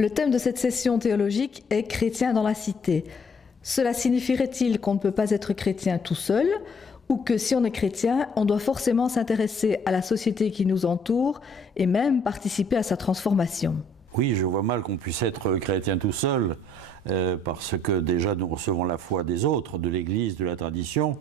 Le thème de cette session théologique est chrétien dans la cité. Cela signifierait-il qu'on ne peut pas être chrétien tout seul, ou que si on est chrétien, on doit forcément s'intéresser à la société qui nous entoure et même participer à sa transformation? Oui, je vois mal qu'on puisse être chrétien tout seul, parce que déjà nous recevons la foi des autres, de l'Église, de la tradition.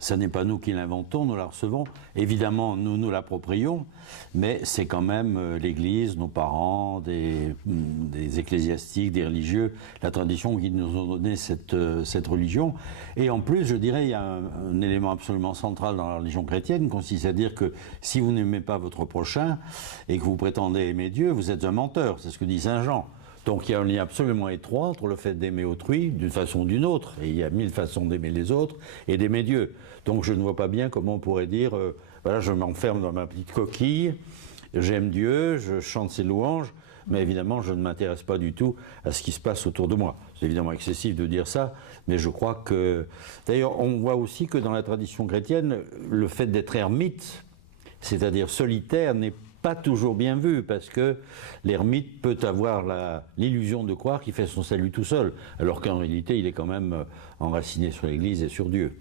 Ce n'est pas nous qui l'inventons, nous la recevons. Évidemment, nous nous l'approprions, mais c'est quand même l'Église, nos parents, des ecclésiastiques, des religieux, la tradition qui nous ont donné cette religion. Et en plus, je dirais, il y a un élément absolument central dans la religion chrétienne, qui consiste à dire que si vous n'aimez pas votre prochain et que vous prétendez aimer Dieu, vous êtes un menteur. C'est ce que dit Saint Jean. Donc il y a un lien absolument étroit entre le fait d'aimer autrui d'une façon ou d'une autre, et il y a 1000 façons d'aimer les autres et d'aimer Dieu. Donc je ne vois pas bien comment on pourrait dire, voilà, je m'enferme dans ma petite coquille, j'aime Dieu, je chante ses louanges, mais évidemment je ne m'intéresse pas du tout à ce qui se passe autour de moi. C'est évidemment excessif de dire ça, mais je crois que... D'ailleurs, on voit aussi que dans la tradition chrétienne, le fait d'être ermite, c'est-à-dire solitaire, n'est pas toujours bien vu, parce que l'ermite peut avoir l'illusion de croire qu'il fait son salut tout seul, alors qu'en réalité il est quand même enraciné sur l'Église et sur Dieu.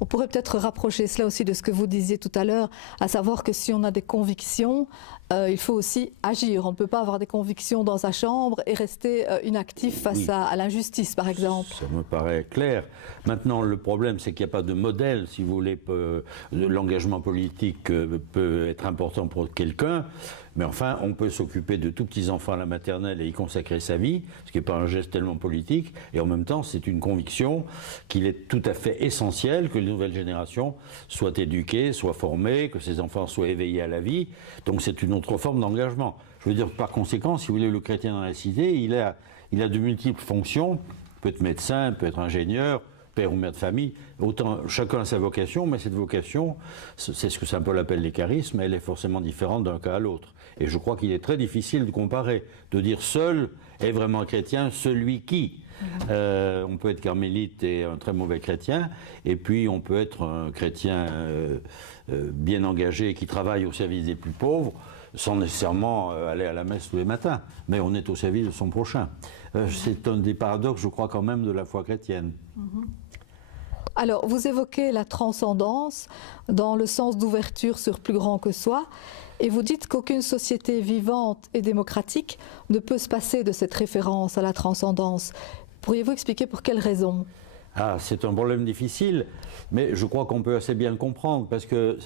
On pourrait peut-être rapprocher cela aussi de ce que vous disiez tout à l'heure, à savoir que si on a des convictions, il faut aussi agir. On ne peut pas avoir des convictions dans sa chambre et rester inactif face Oui. à l'injustice, par exemple. Ça me paraît clair. Maintenant, le problème, c'est qu'il n'y a pas de modèle, si vous voulez. L'engagement politique peut être important pour quelqu'un, mais enfin, on peut s'occuper de tout petits enfants à la maternelle et y consacrer sa vie, ce qui n'est pas un geste tellement politique, et en même temps, c'est une conviction qu'il est tout à fait essentiel que les nouvelles générations soient éduquées, soient formées, que ces enfants soient éveillés à la vie. Donc c'est une autre forme d'engagement. Je veux dire, par conséquent, si vous voulez, le chrétien dans la cité, il a de multiples fonctions. Il peut être médecin, il peut être ingénieur, père ou mère de famille. Autant, chacun a sa vocation, mais cette vocation, c'est ce que Saint Paul appelle les charismes, elle est forcément différente d'un cas à l'autre. Et je crois qu'il est très difficile de comparer, de dire seul est vraiment chrétien celui qui. On peut être carmélite et un très mauvais chrétien, et puis on peut être un chrétien bien engagé qui travaille au service des plus pauvres, sans nécessairement aller à la messe tous les matins, mais on est au service de son prochain. C'est un des paradoxes, je crois, quand même, de la foi chrétienne. Alors, vous évoquez la transcendance dans le sens d'ouverture sur plus grand que soi, et vous dites qu'aucune société vivante et démocratique ne peut se passer de cette référence à la transcendance. Pourriez-vous expliquer pour quelles raisons? Ah, c'est un problème difficile, mais je crois qu'on peut assez bien le comprendre, parce que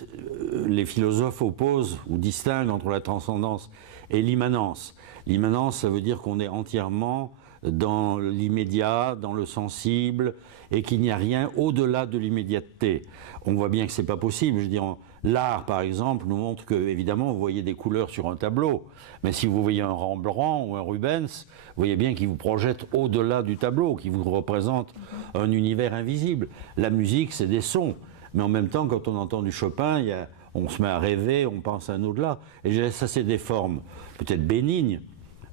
les philosophes opposent ou distinguent entre la transcendance et l'immanence. L'immanence, ça veut dire qu'on est entièrement dans l'immédiat, dans le sensible, et qu'il n'y a rien au-delà de l'immédiateté. On voit bien que c'est pas possible. Je veux dire, l'art, par exemple, nous montre que, évidemment, vous voyez des couleurs sur un tableau, mais si vous voyez un Rembrandt ou un Rubens, vous voyez bien qu'il vous projette au-delà du tableau, qu'il vous représente un univers invisible. La musique, c'est des sons, mais en même temps, quand on entend du Chopin, on se met à rêver, on pense à un au-delà. Et je dirais, ça, c'est des formes peut-être bénignes,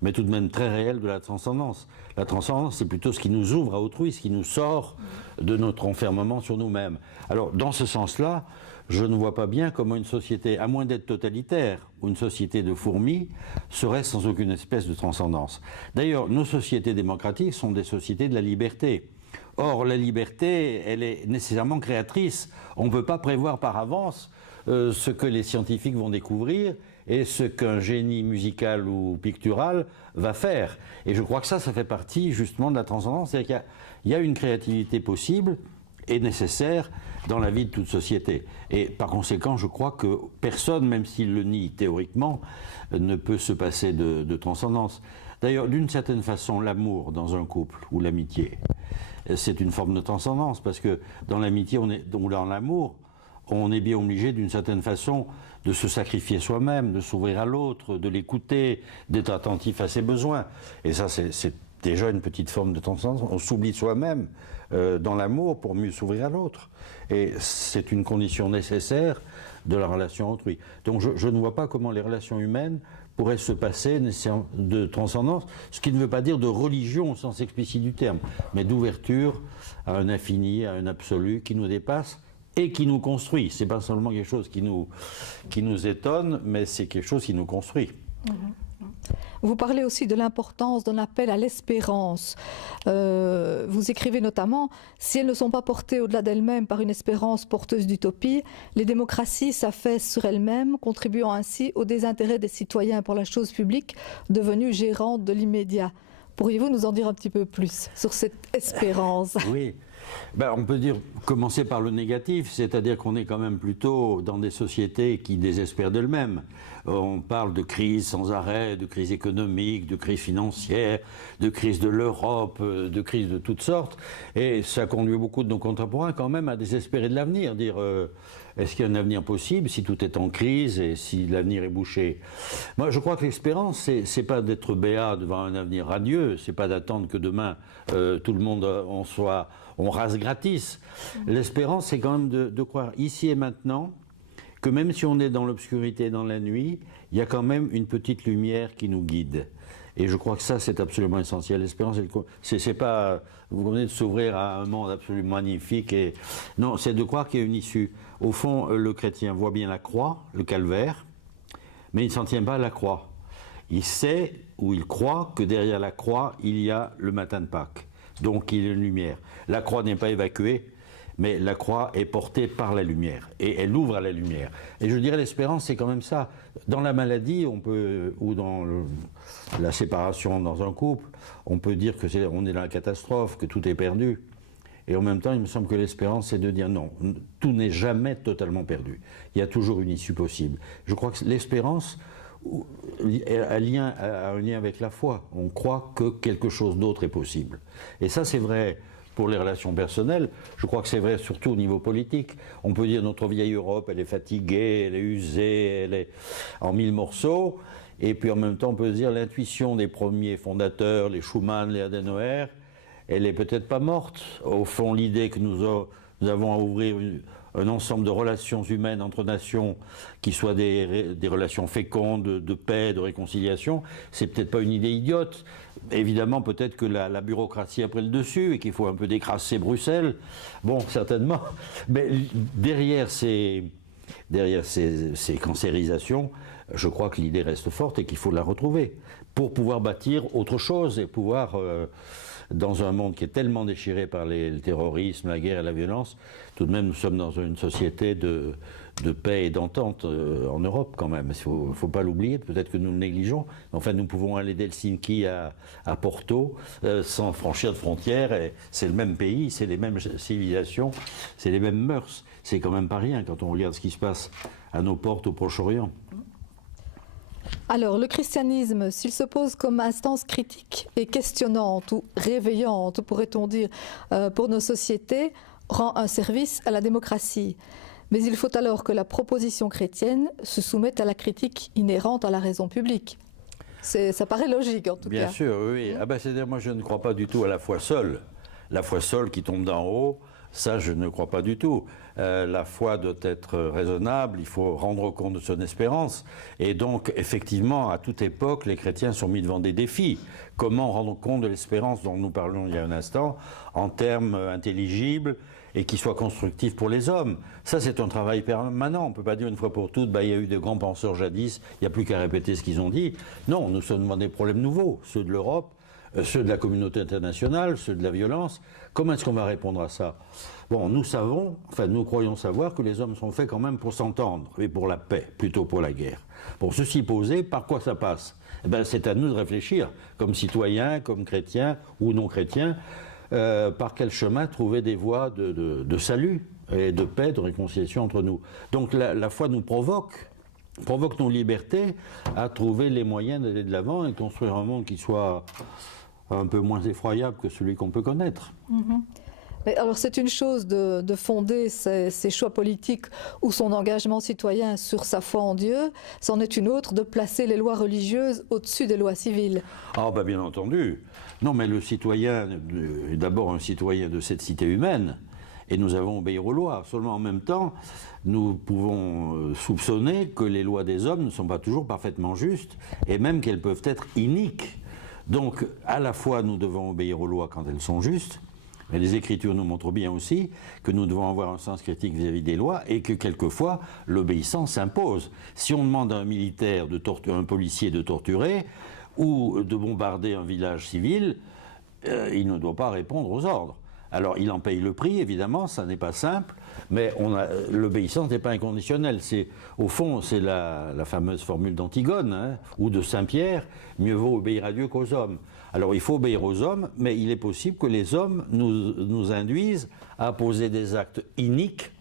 mais tout de même très réelles de la transcendance. La transcendance, c'est plutôt ce qui nous ouvre à autrui, ce qui nous sort de notre enfermement sur nous-mêmes. Alors, dans ce sens-là, je ne vois pas bien comment une société, à moins d'être totalitaire, ou une société de fourmis, serait sans aucune espèce de transcendance. D'ailleurs, nos sociétés démocratiques sont des sociétés de la liberté. Or, la liberté, elle est nécessairement créatrice. On ne peut pas prévoir par avance ce que les scientifiques vont découvrir et ce qu'un génie musical ou pictural va faire. Et je crois que ça fait partie justement de la transcendance. C'est-à-dire qu'il y a une créativité possible et nécessaire dans la vie de toute société. Et par conséquent, je crois que personne, même s'il le nie théoriquement, ne peut se passer de transcendance. D'ailleurs, d'une certaine façon, l'amour dans un couple, ou l'amitié, c'est une forme de transcendance, parce que dans l'amitié, ou dans l'amour, on est bien obligé d'une certaine façon de se sacrifier soi-même, de s'ouvrir à l'autre, de l'écouter, d'être attentif à ses besoins. Et ça, c'est déjà une petite forme de transcendance. On s'oublie soi-même dans l'amour pour mieux s'ouvrir à l'autre. Et c'est une condition nécessaire de la relation autrui. Donc je ne vois pas comment les relations humaines pourraient se passer de transcendance, ce qui ne veut pas dire de religion au sens explicite du terme, mais d'ouverture à un infini, à un absolu qui nous dépasse et qui nous construit. C'est pas seulement quelque chose qui nous étonne, mais c'est quelque chose qui nous construit. vous parlez aussi de l'importance d'un appel à l'espérance. Vous écrivez notamment, si elles ne sont pas portées au-delà d'elles-mêmes par une espérance porteuse d'utopie, les démocraties s'affaissent sur elles-mêmes, contribuant ainsi au désintérêt des citoyens pour la chose publique, devenue gérante de l'immédiat. Pourriez-vous nous en dire un petit peu plus sur cette espérance? Oui. Ben, on peut commencer par le négatif, c'est-à-dire qu'on est quand même plutôt dans des sociétés qui désespèrent d'elles-mêmes. On parle de crise sans arrêt, de crise économique, de crise financière, de crise de l'Europe, de crise de toutes sortes, et ça conduit beaucoup de nos contemporains quand même à désespérer de l'avenir, dire est-ce qu'il y a un avenir possible si tout est en crise et si l'avenir est bouché? Moi, je crois que l'espérance, c'est pas d'être béat devant un avenir radieux, c'est pas d'attendre que demain tout le monde on rase gratis. L'espérance, c'est quand même de croire ici et maintenant que même si on est dans l'obscurité, dans la nuit, il y a quand même une petite lumière qui nous guide. Et je crois que ça, c'est absolument essentiel. L'espérance, c'est pas, vous venez de s'ouvrir à un monde absolument magnifique. Non, c'est de croire qu'il y a une issue. Au fond, le chrétien voit bien la croix, le calvaire, mais il ne s'en tient pas à la croix. Il sait ou il croit que derrière la croix, il y a le matin de Pâques. Donc il y a une lumière. La croix n'est pas évacuée, mais la croix est portée par la lumière, et elle ouvre à la lumière. Et je dirais l'espérance, c'est quand même ça. Dans la maladie, ou dans la séparation dans un couple, on peut dire qu'on est dans la catastrophe, que tout est perdu. Et en même temps, il me semble que l'espérance, c'est de dire non, tout n'est jamais totalement perdu. Il y a toujours une issue possible. Je crois que l'espérance a un lien avec la foi. On croit que quelque chose d'autre est possible. Et ça, c'est vrai pour les relations personnelles. Je crois que c'est vrai surtout au niveau politique. On peut dire notre vieille Europe, elle est fatiguée, elle est usée, elle est en mille morceaux. Et puis en même temps, on peut dire l'intuition des premiers fondateurs, les Schuman, les Adenauer, elle est peut-être pas morte. Au fond, l'idée que nous avons à ouvrir un ensemble de relations humaines entre nations qui soient des relations fécondes, de paix, de réconciliation, c'est peut-être pas une idée idiote. Évidemment, peut-être que la bureaucratie a pris le dessus et qu'il faut un peu décrasser Bruxelles. Bon, certainement. Mais derrière ces cancérisations, je crois que l'idée reste forte et qu'il faut la retrouver pour pouvoir bâtir autre chose et pouvoir... dans un monde qui est tellement déchiré par le terrorisme, la guerre et la violence, tout de même nous sommes dans une société de paix et d'entente en Europe quand même. Il ne faut pas l'oublier, peut-être que nous le négligeons. Enfin, nous pouvons aller d'Helsinki à Porto sans franchir de frontières. C'est le même pays, c'est les mêmes civilisations, c'est les mêmes mœurs. C'est quand même pas rien quand on regarde ce qui se passe à nos portes au Proche-Orient. Alors, le christianisme, s'il se pose comme instance critique et questionnante ou réveillante, pourrait-on dire, pour nos sociétés, rend un service à la démocratie. Mais il faut alors que la proposition chrétienne se soumette à la critique inhérente à la raison publique. Ça paraît logique, en tout cas. Bien sûr, oui. C'est-à-dire, moi, je ne crois pas du tout à la foi seule. La foi seule qui tombe d'en haut, ça, je ne crois pas du tout. La foi doit être raisonnable, il faut rendre compte de son espérance. Et donc, effectivement, à toute époque, les chrétiens sont mis devant des défis. Comment rendre compte de l'espérance dont nous parlions il y a un instant, en termes intelligibles et qui soient constructifs pour les hommes? Ça, c'est un travail permanent. On ne peut pas dire une fois pour toutes, il y a eu de grands penseurs jadis, il n'y a plus qu'à répéter ce qu'ils ont dit. Non, nous sommes devant des problèmes nouveaux, ceux de l'Europe, ceux de la communauté internationale, ceux de la violence. Comment est-ce qu'on va répondre à ça? Bon, nous croyons savoir que les hommes sont faits quand même pour s'entendre, et pour la paix, plutôt pour la guerre. Bon, ceci posé, par quoi ça passe? C'est à nous de réfléchir, comme citoyens, comme chrétiens ou non chrétiens, par quel chemin trouver des voies de salut et de paix, de réconciliation entre nous. Donc la foi nous provoque nos libertés à trouver les moyens d'aller de l'avant et construire un monde qui soit un peu moins effroyable que celui qu'on peut connaître. Mm-hmm. Mais alors c'est une chose de fonder ses choix politiques ou son engagement citoyen sur sa foi en Dieu, c'en est une autre de placer les lois religieuses au-dessus des lois civiles. Ah bien entendu. Non, mais le citoyen est d'abord un citoyen de cette cité humaine et nous avons obéir aux lois. Seulement en même temps, nous pouvons soupçonner que les lois des hommes ne sont pas toujours parfaitement justes et même qu'elles peuvent être iniques. Donc à la fois nous devons obéir aux lois quand elles sont justes, mais les Écritures nous montrent bien aussi que nous devons avoir un sens critique vis-à-vis des lois et que quelquefois l'obéissance s'impose. Si on demande à un militaire un policier de torturer, ou de bombarder un village civil, il ne doit pas répondre aux ordres. Alors, il en paye le prix, évidemment, ça n'est pas simple, mais l'obéissance n'est pas inconditionnelle. Au fond, c'est la fameuse formule d'Antigone, hein, ou de Saint-Pierre, mieux vaut obéir à Dieu qu'aux hommes. Alors, il faut obéir aux hommes, mais il est possible que les hommes nous induisent à poser des actes iniques,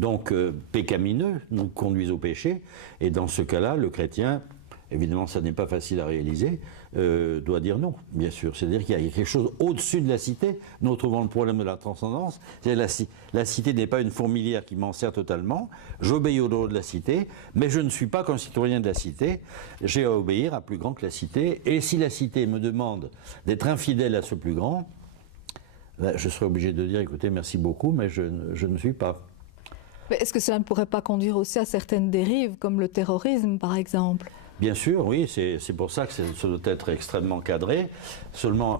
donc pécamineux, nous conduisent au péché, et dans ce cas-là, le chrétien, évidemment, ça n'est pas facile à réaliser, doit dire non, bien sûr. C'est-à-dire qu'il y a quelque chose au-dessus de la cité. Nous retrouvons le problème de la transcendance. La cité n'est pas une fourmilière qui m'enserre totalement. J'obéis au droit de la cité, mais je ne suis pas qu'un citoyen de la cité. J'ai à obéir à plus grand que la cité. Et si la cité me demande d'être infidèle à ce plus grand, ben, je serai obligé de dire, écoutez, merci beaucoup, mais je ne suis pas. Mais est-ce que cela ne pourrait pas conduire aussi à certaines dérives, comme le terrorisme, par exemple ? Bien sûr, oui, c'est pour ça que ça doit être extrêmement cadré. Seulement,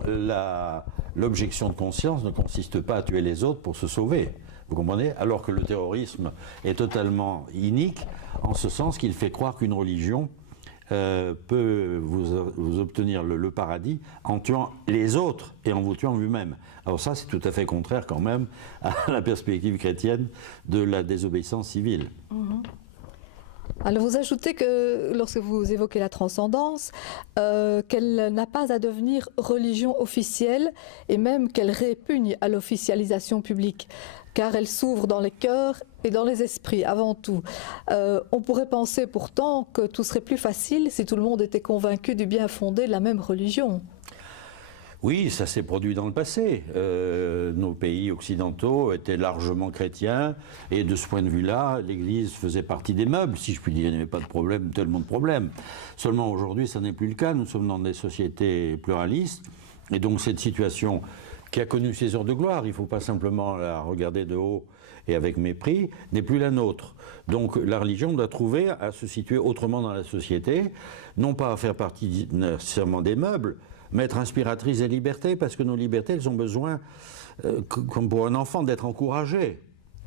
l'objection de conscience ne consiste pas à tuer les autres pour se sauver. Vous comprenez? Alors que le terrorisme est totalement inique, en ce sens qu'il fait croire qu'une religion peut vous obtenir le paradis en tuant les autres et en vous tuant lui-même. Alors ça, c'est tout à fait contraire quand même à la perspective chrétienne de la désobéissance civile. Alors vous ajoutez que lorsque vous évoquez la transcendance, qu'elle n'a pas à devenir religion officielle et même qu'elle répugne à l'officialisation publique, car elle s'ouvre dans les cœurs et dans les esprits avant tout. On pourrait penser pourtant que tout serait plus facile si tout le monde était convaincu du bien fondé de la même religion. Oui, ça s'est produit dans le passé. Nos pays occidentaux étaient largement chrétiens et de ce point de vue-là, l'Église faisait partie des meubles, si je puis dire. Il n'y avait pas de problème, tellement de problèmes. Seulement aujourd'hui, ça n'est plus le cas. Nous sommes dans des sociétés pluralistes et donc cette situation qui a connu ses heures de gloire, il ne faut pas simplement la regarder de haut et avec mépris, n'est plus la nôtre. Donc la religion doit trouver à se situer autrement dans la société, non pas à faire partie nécessairement des meubles, mais être inspiratrice des libertés, parce que nos libertés, elles ont besoin, comme pour un enfant, d'être encouragées.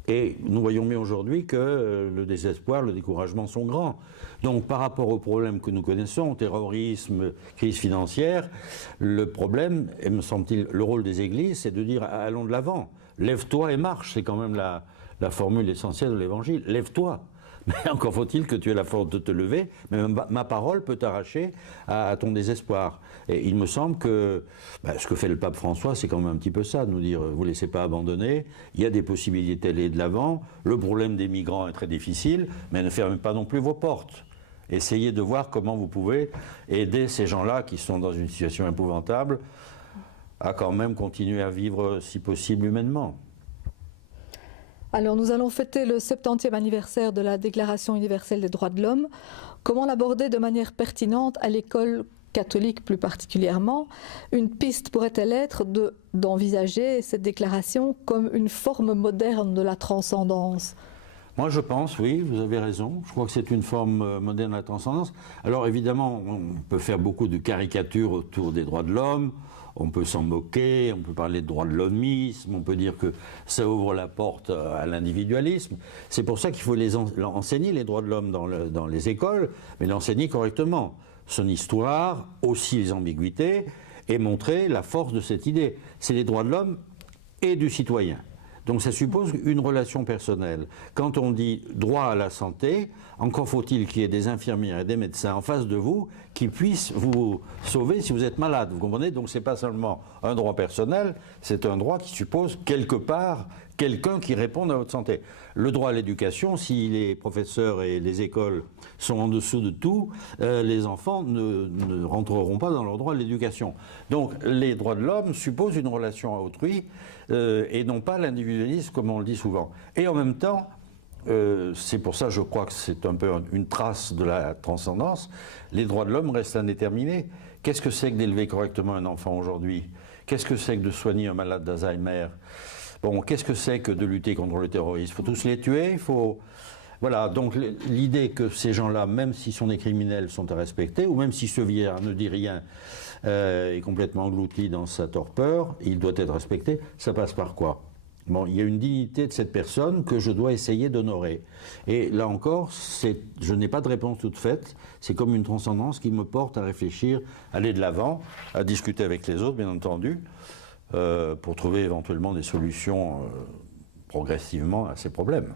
Et nous voyons bien aujourd'hui que le désespoir, le découragement sont grands. Donc par rapport aux problèmes que nous connaissons, terrorisme, crise financière, le problème, et me semble-t-il, le rôle des églises, c'est de dire allons de l'avant. Lève-toi et marche, c'est quand même la formule essentielle de l'évangile. Lève-toi. Mais encore faut-il que tu aies la force de te lever, mais ma parole peut t'arracher à ton désespoir. Et il me semble que ce que fait le pape François, c'est quand même un petit peu ça, de nous dire, vous ne laissez pas abandonner, il y a des possibilités d'aller de l'avant, le problème des migrants est très difficile, mais ne fermez pas non plus vos portes. Essayez de voir comment vous pouvez aider ces gens-là qui sont dans une situation épouvantable à quand même continuer à vivre, si possible, humainement. Alors nous allons fêter le 70e anniversaire de la Déclaration universelle des droits de l'homme. Comment l'aborder de manière pertinente à l'école catholique plus particulièrement? Une piste pourrait-elle être d'envisager cette déclaration comme une forme moderne de la transcendance? Moi je pense, oui, vous avez raison. Je crois que c'est une forme moderne de la transcendance. Alors évidemment, on peut faire beaucoup de caricatures autour des droits de l'homme. On peut s'en moquer, on peut parler de droit de l'hommisme, on peut dire que ça ouvre la porte à l'individualisme. C'est pour ça qu'il faut enseigner les droits de l'homme dans les écoles, mais l'enseigner correctement. Son histoire, aussi les ambiguïtés, et montrer la force de cette idée. C'est les droits de l'homme et du citoyen. Donc ça suppose une relation personnelle. Quand on dit droit à la santé, encore faut-il qu'il y ait des infirmières et des médecins en face de vous qui puissent vous sauver si vous êtes malade. Vous comprenez? Donc c'est pas seulement un droit personnel, c'est un droit qui suppose quelque part quelqu'un qui réponde à votre santé. Le droit à l'éducation, si les professeurs et les écoles sont en dessous de tout, les enfants ne rentreront pas dans leur droit à l'éducation. Donc les droits de l'homme supposent une relation à autrui et non pas l'individualisme comme on le dit souvent. Et en même temps, c'est pour ça je crois que c'est un peu une trace de la transcendance, les droits de l'homme restent indéterminés. Qu'est-ce que c'est que d'élever correctement un enfant aujourd'hui? Qu'est-ce que c'est que de soigner un malade d'Alzheimer? Bon, qu'est-ce que c'est que de lutter contre le terrorisme? Il faut tous les tuer, il faut... Voilà, donc l'idée que ces gens-là, même s'ils sont des criminels, sont à respecter, ou même si ce vieillard ne dit rien, est complètement englouti dans sa torpeur, il doit être respecté, ça passe par quoi? Bon, il y a une dignité de cette personne que je dois essayer d'honorer. Et là encore, je n'ai pas de réponse toute faite. C'est comme une transcendance qui me porte à réfléchir, à aller de l'avant, à discuter avec les autres, bien entendu, pour trouver éventuellement des solutions progressivement à ces problèmes.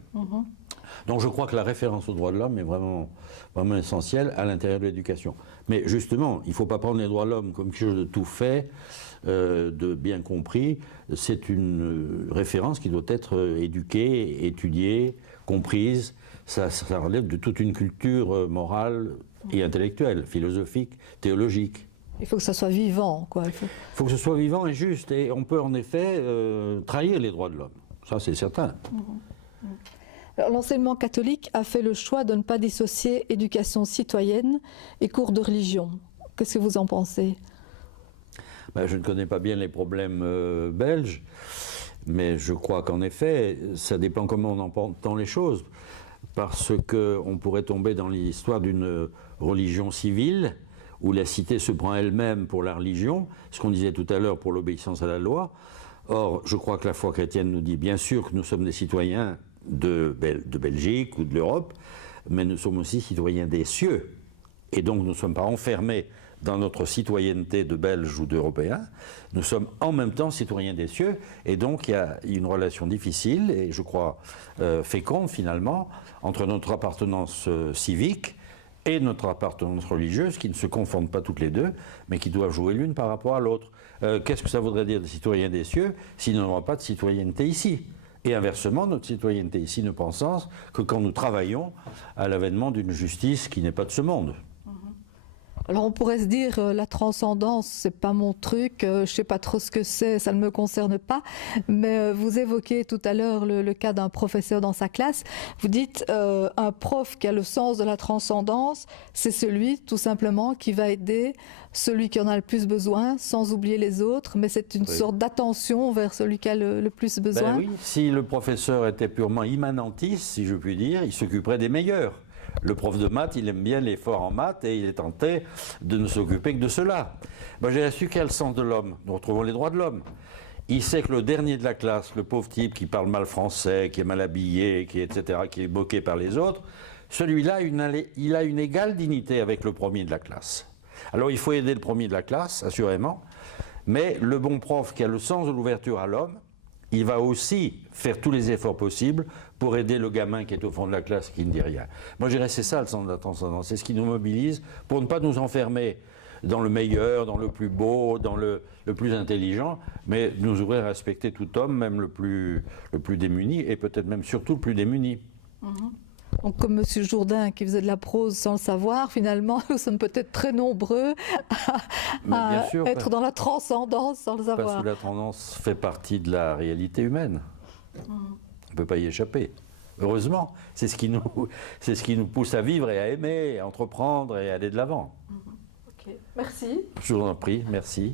Donc je crois que la référence aux droits de l'homme est vraiment, vraiment essentielle à l'intérieur de l'éducation. Mais justement, il ne faut pas prendre les droits de l'homme comme quelque chose de tout fait, de bien compris. C'est une référence qui doit être éduquée, étudiée, comprise. Ça relève de toute une culture morale et intellectuelle, philosophique, théologique. Il faut que ça soit vivant, quoi. Il faut que ce soit vivant et juste. Et on peut en effet trahir les droits de l'homme. Ça, c'est certain. L'enseignement catholique a fait le choix de ne pas dissocier éducation citoyenne et cours de religion. Qu'est-ce que vous en pensez ? Ben, je ne connais pas bien les problèmes belges, mais je crois qu'en effet, ça dépend comment on entend les choses. Parce qu'on pourrait tomber dans l'histoire d'une religion civile, où la cité se prend elle-même pour la religion, ce qu'on disait tout à l'heure pour l'obéissance à la loi. Or, je crois que la foi chrétienne nous dit bien sûr que nous sommes des citoyens de Belgique ou de l'Europe, mais nous sommes aussi citoyens des cieux. Et donc nous ne sommes pas enfermés dans notre citoyenneté de Belges ou d'Européens. Nous sommes en même temps citoyens des cieux. Et donc il y a une relation difficile et je crois féconde finalement entre notre appartenance civique et notre appartenance religieuse, qui ne se confondent pas toutes les deux, mais qui doivent jouer l'une par rapport à l'autre. Qu'est-ce que ça voudrait dire de citoyens des cieux s'il n'y aura pas de citoyenneté ici ? Et inversement, notre citoyenneté ici ne prend sens que quand nous travaillons à l'avènement d'une justice qui n'est pas de ce monde. Alors on pourrait se dire, la transcendance, c'est pas mon truc, je sais pas trop ce que c'est, ça ne me concerne pas. Mais vous évoquez tout à l'heure le cas d'un professeur dans sa classe. Vous dites, un prof qui a le sens de la transcendance, c'est celui, tout simplement, qui va aider celui qui en a le plus besoin, sans oublier les autres. Mais c'est une sorte d'attention vers celui qui a le plus besoin. Ben oui, si le professeur était purement immanentiste, si je puis dire, il s'occuperait des meilleurs. Le prof de maths, il aime bien l'effort en maths et il est tenté de ne s'occuper que de cela. Moi, j'ai su qu'il y a le sens de l'homme. Nous retrouvons les droits de l'homme. Il sait que le dernier de la classe, le pauvre type qui parle mal français, qui est mal habillé, etc., qui est moqué par les autres, celui-là, il a une égale dignité avec le premier de la classe. Alors, il faut aider le premier de la classe, assurément, mais le bon prof qui a le sens de l'ouverture à l'homme, il va aussi faire tous les efforts possibles pour aider le gamin qui est au fond de la classe qui ne dit rien. Moi, je dirais c'est ça le sens de la transcendance, c'est ce qui nous mobilise pour ne pas nous enfermer dans le meilleur, dans le plus beau, dans le plus intelligent, mais nous ouvrir à respecter tout homme, même le plus démuni, et peut-être même surtout le plus démuni. Donc, comme M. Jourdain qui faisait de la prose sans le savoir, finalement, nous sommes peut-être très nombreux à être dans la transcendance sans le savoir. Parce que la transcendance fait partie de la réalité humaine. On ne peut pas y échapper. Heureusement, c'est ce qui nous pousse à vivre et à aimer, à entreprendre et à aller de l'avant. Okay. Merci. Je vous en prie, merci.